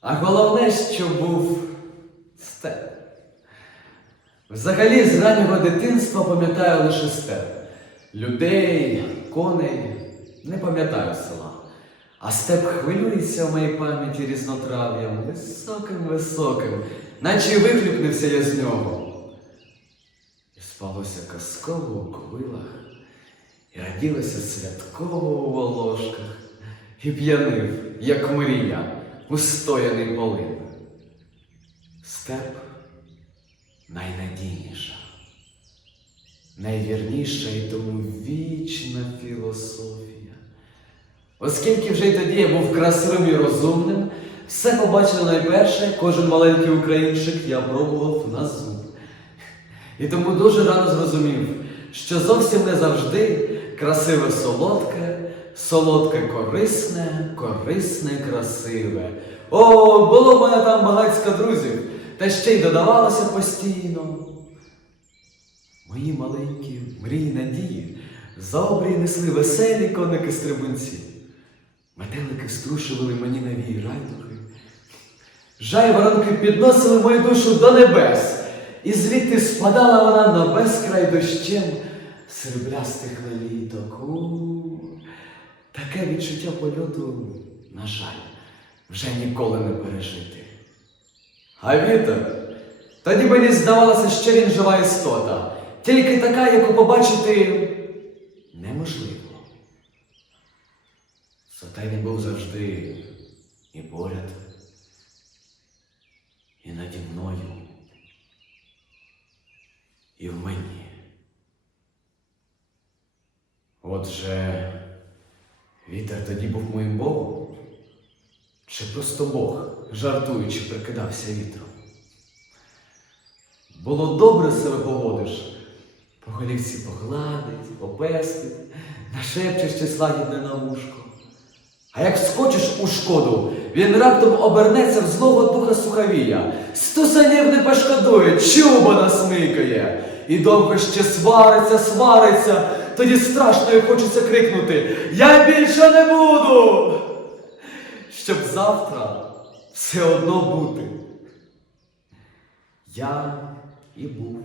А головне, що був степ. Взагалі, з раннього дитинства пам'ятаю лише степ. Людей, коней, не пам'ятаю села. А степ хвилюється в моїй пам'яті різнотрав'ям, високим-високим, наче вихлюпнився я з нього. І спалося казково у ковилах, і раділося святково у волошках, і п'янив, як мрія, устояний полин. Степ найнадійніша, найвірніша і тому вічна філософія. Оскільки вже й тоді я був красивим і розумним, все побачено найперше, кожен маленький українчик я пробував на зуб. І тому дуже рано зрозумів, що зовсім не завжди красиве солодке, солодке корисне, корисне красиве. О, було в мене там багатько друзів, та ще й додавалося постійно. Мої маленькі мрії надії за обрій несли веселі коники стрибунці. Метелики струшували мені нові райдуги. Жайворонки підносили мою душу до небес, і звідти спадала вона на безкрай дощем сріблястих леліток. Таке відчуття польоту, на жаль, вже ніколи не пережити. А вітер? Тоді мені здавалося, що він жива істота, тільки така, яку побачити неможливо. Зате був завжди і поряд, і наді мною, і в мені. Отже, вітер тоді був моїм Богом? Чи просто Бог, жартуючи, прикидався вітром? Було добре себе поводиш, по голівці погладить, попестить, нашепчеш щось лагідне на вушко. А як скочиш у шкоду, він раптом обернеться в злого духа суховія, стусанів не пошкодує, чуба насмикає. І довго ще свариться, свариться, тоді страшно і хочеться крикнути Я більше не буду! Щоб завтра все одно бути. Я і був,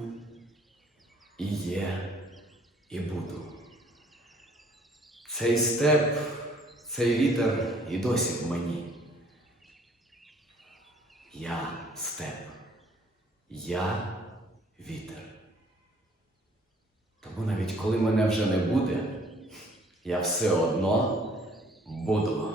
і є, і буду. Цей степ, цей вітер і досі в мені. Я степ, я вітер. Тому навіть коли мене вже не буде, я все одно буду.